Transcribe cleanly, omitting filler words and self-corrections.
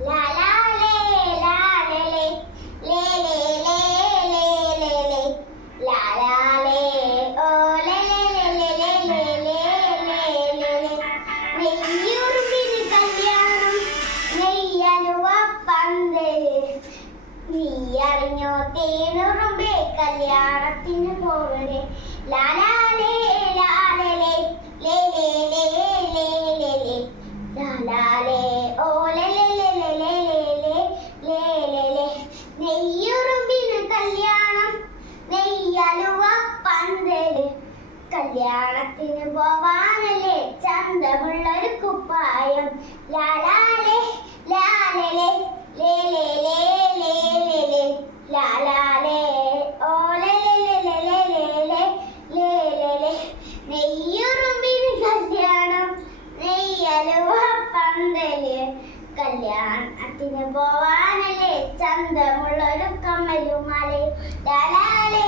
ലാലാലേ ലാലലേ ലേ ലേ ലേ ലേ ലേ ലേ ലാലാലേ ഓ ലേ ലേ ലേ ലേ ലേ ലേ ലേ ലേ നെയ്യുറുമ്പിന് കല്യാണം നെയ്യലുവ പന്തല് നീ അറിഞ്ഞോ തേനുറുമ്പേ കല്യാണത്തിന് പോകണേ ലാലാലേ ലാലലേ ലേ ലേ ലേ ലേ ലേ ലേ ലാലാലേ ഓ ലേ ലേ ലേ ലേ ലേ ലേ ലേ ലേ ലേ നെയ്യുറുമ്പിന് കല്യാണം നെയ്യലുവ പന്തല് കല്യാണത്തിന് പോവാനല്ലേ ചന്തമുള്ളൊരു കുപ്പായം ലാലാലേ ലാലലേ ലേ ലേ ലേ ലേ ലേ ലേ ലാലാലേ ഓ ലേ ലേ ലേ ലേ ലേ ലേ ലേ ലേ ലേ നെയ്യുറുമ്പിന് കല്യാണം നെയ്യലുവ പന്തല് കല്യാണത്തിന് പോവാനല്ലേ ചന്തമുള്ളൊരു കമ്മലുമാലയും ലാലാലേ